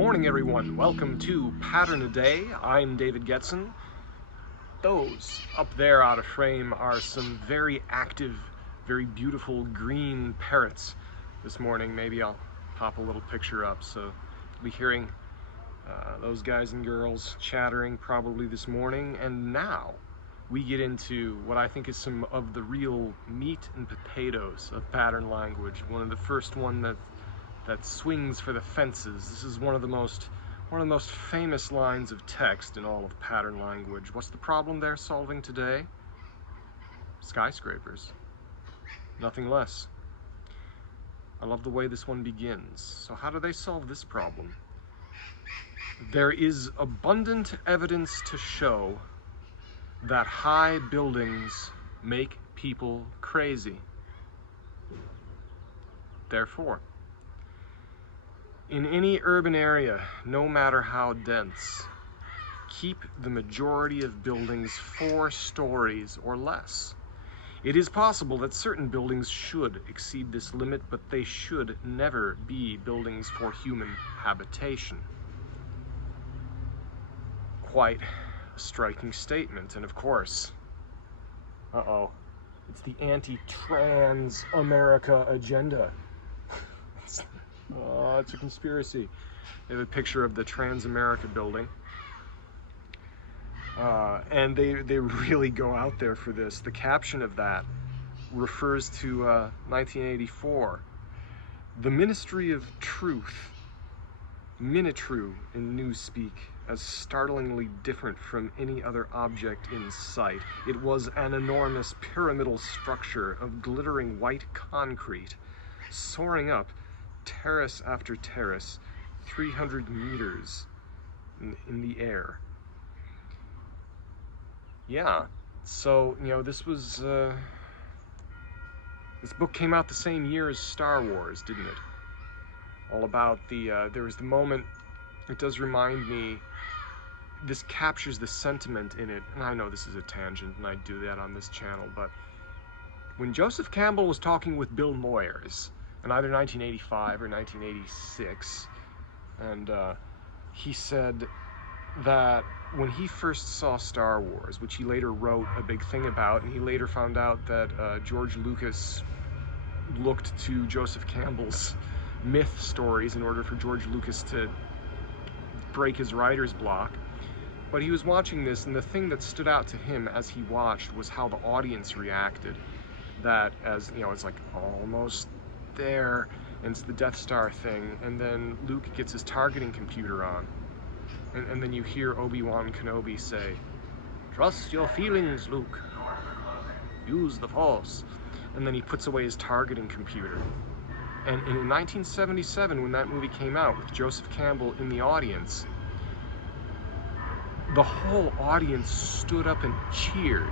morning, everyone. Welcome to Pattern a Day. I'm David Getson. Those up there out of frame are some very active, very beautiful green parrots this morning. Maybe I'll pop a little picture up so you'll be hearing those guys and girls chattering probably this morning. And now we get into what I think is some of the real meat and potatoes of pattern language. One of the first one that swings for the fences. This is one of the most famous lines of text in all of pattern language. What's the problem they're solving today? Skyscrapers. Nothing less. I love the way this one begins. So how do they solve this problem? There is abundant evidence to show that high buildings make people crazy. Therefore, in any urban area, no matter how dense, keep the majority of buildings 4 stories or less. It is possible that certain buildings should exceed this limit, but they should never be buildings for human habitation. Quite a striking statement, and of course, it's the anti-trans America agenda. It's a conspiracy. They have a picture of the Trans-America building. And they really go out there for this. The caption of that refers to 1984. The Ministry of Truth, Minitru in Newspeak, as startlingly different from any other object in sight. It was an enormous pyramidal structure of glittering white concrete, soaring up terrace after terrace, 300 meters in the air. Yeah, so, this was, this book came out the same year as Star Wars, didn't it? All about there was the moment, it does remind me, this captures the sentiment in it, and I know this is a tangent, and I do that on this channel, but when Joseph Campbell was talking with Bill Moyers, in either 1985 or 1986, and he said that when he first saw Star Wars, which he later wrote a big thing about, and he later found out that George Lucas looked to Joseph Campbell's myth stories in order for George Lucas to break his writer's block. But he was watching this, and the thing that stood out to him as he watched was how the audience reacted. That, as it's like almost there, and it's the Death Star thing, and then Luke gets his targeting computer on, and then you hear Obi-Wan Kenobi say, "Trust your feelings, Luke. Use the Force." And then he puts away his targeting computer. And in 1977, when that movie came out with Joseph Campbell in the audience, the whole audience stood up and cheered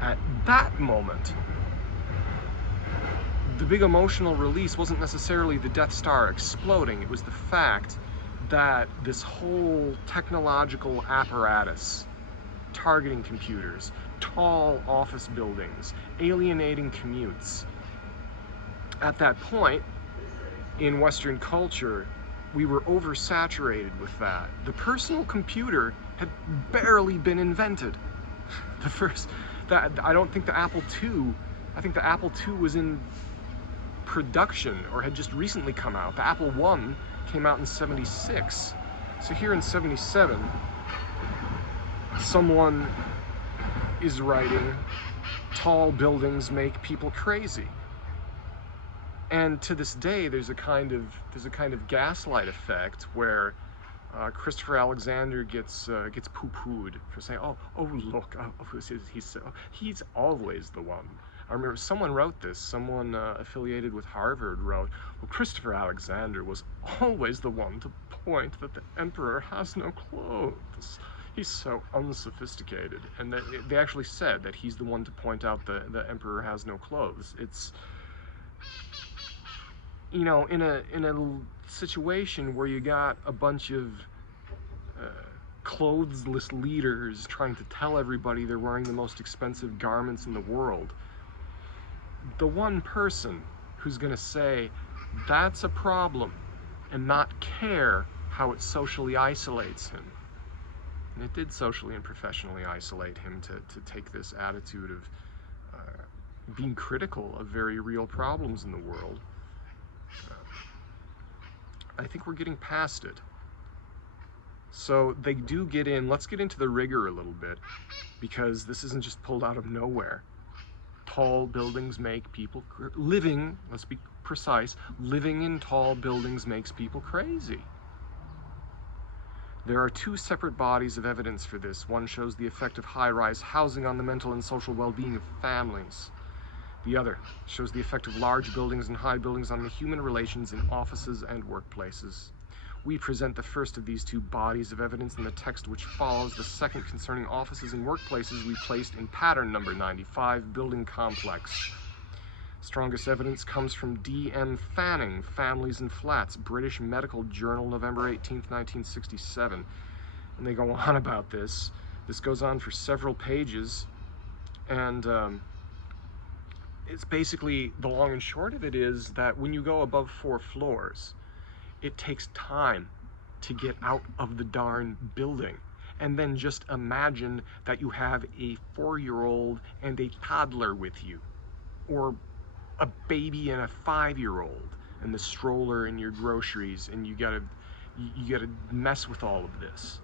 at that moment. The big emotional release wasn't necessarily the Death Star exploding, it was the fact that this whole technological apparatus, targeting computers, tall office buildings, alienating commutes, at that point in Western culture, we were oversaturated with that. The personal computer had barely been invented. I don't think the Apple II, I think the Apple II was in production or had just recently come out. The Apple I came out in 76. So here in 77, someone is writing, tall buildings make people crazy. And to this day, there's a kind of gaslight effect where Christopher Alexander gets poo-pooed for saying, oh look, he's always the one. I remember someone wrote this, someone affiliated with Harvard wrote, well, Christopher Alexander was always the one to point that the emperor has no clothes. He's so unsophisticated. And they actually said that he's the one to point out the emperor has no clothes. It's, in a situation where you got a bunch of clothesless leaders trying to tell everybody they're wearing the most expensive garments in the world, the one person who's going to say that's a problem and not care how it socially isolates him. And it did socially and professionally isolate him to take this attitude of being critical of very real problems in the world. I think we're getting past it. So they do get in. Let's get into the rigor a little bit, because this isn't just pulled out of nowhere. Tall buildings make people living, let's be precise, living in tall buildings makes people crazy. There are two separate bodies of evidence for this. One shows the effect of high-rise housing on the mental and social well-being of families. The other shows the effect of large buildings and high buildings on the human relations in offices and workplaces. We present the first of these two bodies of evidence in the text which follows. The second, concerning offices and workplaces, we placed in pattern number 95, building complex. Strongest evidence comes from D.M. Fanning, Families and Flats, British Medical Journal, November 18, 1967. And they go on about this. This goes on for several pages, and it's basically, the long and short of it is that when you go above 4 floors, it takes time to get out of the darn building. And then just imagine that you have a 4-year-old and a toddler with you, or a baby and a 5-year-old, and the stroller and your groceries, and you gotta mess with all of this.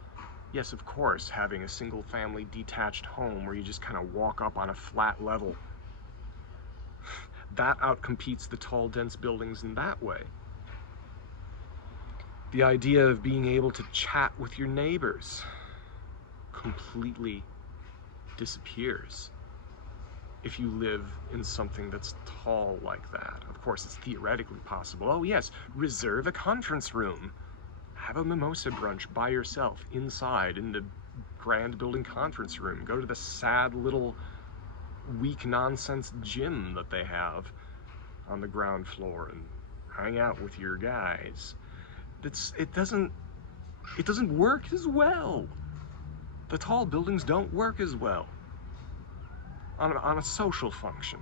Yes, of course, having a single family detached home where you just kind of walk up on a flat level, that outcompetes the tall, dense buildings in that way. The idea of being able to chat with your neighbors completely disappears if you live in something that's tall like that. Of course, it's theoretically possible. Oh yes, reserve a conference room. Have a mimosa brunch by yourself inside in the grand building conference room. Go to the sad little weak nonsense gym that they have on the ground floor and hang out with your guys. It doesn't work as well. The tall buildings don't work as well on a social function,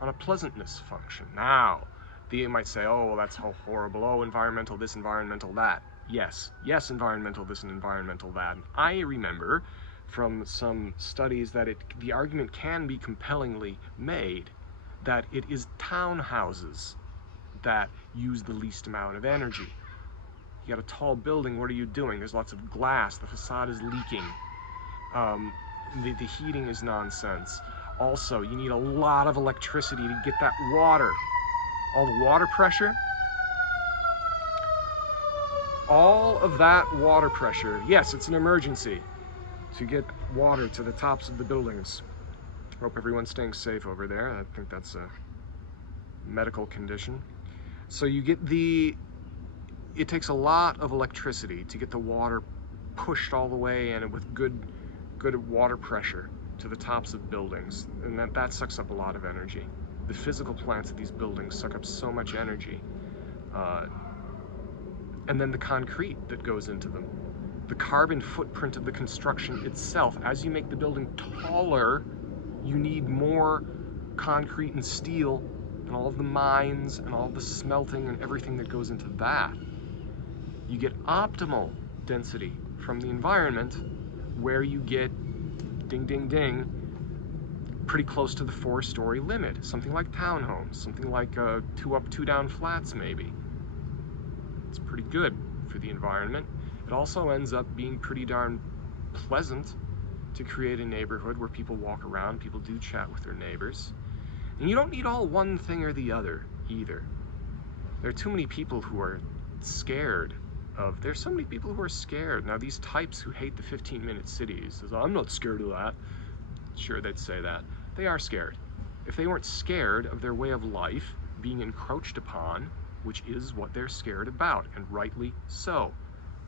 on a pleasantness function. Now, you might say, oh, well, that's how horrible. Oh, environmental this, environmental that. Yes, environmental this and environmental that. And I remember from some studies that the argument can be compellingly made that it is townhouses that use the least amount of energy. You got a tall building, what are you doing? There's lots of glass, the facade is leaking, the heating is nonsense. Also, you need a lot of electricity to get that water. All the water pressure, all of that water pressure, yes, it's an emergency to get water to the tops of the buildings. Hope everyone's staying safe over there. I think that's a medical condition. So you get it takes a lot of electricity to get the water pushed all the way and with good water pressure to the tops of buildings, and that sucks up a lot of energy. The physical plants of these buildings suck up so much energy. And then the concrete that goes into them. The carbon footprint of the construction itself. As you make the building taller, you need more concrete and steel and all of the mines and all the smelting and everything that goes into that. You get optimal density from the environment where you get, ding, ding, ding, pretty close to the 4-story limit. Something like townhomes, something like 2 up, 2 down flats maybe. It's pretty good for the environment. It also ends up being pretty darn pleasant to create a neighborhood where people walk around, people do chat with their neighbors. And you don't need all one thing or the other either. There are too many people who are scared of, there's so many people who are scared. Now these types who hate the 15-minute cities, says, I'm not scared of that. Sure, they'd say that. They are scared. If they weren't scared of their way of life being encroached upon, which is what they're scared about, and rightly so,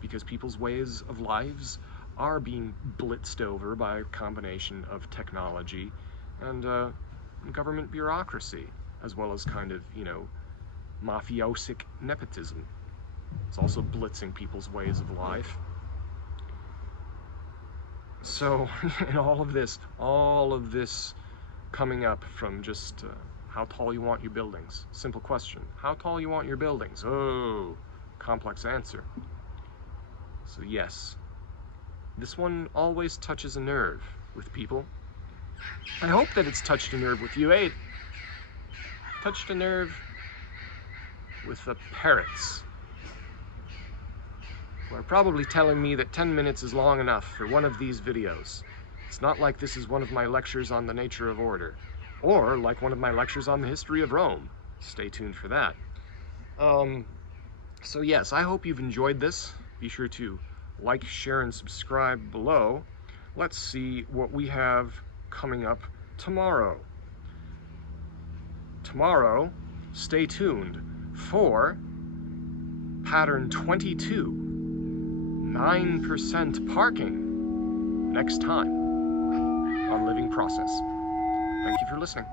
because people's ways of lives are being blitzed over by a combination of technology and government bureaucracy, as well as kind of, mafiosic nepotism. It's also blitzing people's ways of life. So, and all of this coming up from just how tall you want your buildings. Simple question. How tall you want your buildings? Oh, complex answer. So yes, this one always touches a nerve with people. I hope that it's touched a nerve with you. It touched a nerve with the parrots, who are probably telling me that 10 minutes is long enough for one of these videos. It's not like this is one of my lectures on the nature of order, or like one of my lectures on the history of Rome. Stay tuned for that. So yes, I hope you've enjoyed this. Be sure to like, share, and subscribe below. Let's see what we have coming up tomorrow. Tomorrow, stay tuned for pattern 22, 9% parking, next time on Living Process. Thank you for listening.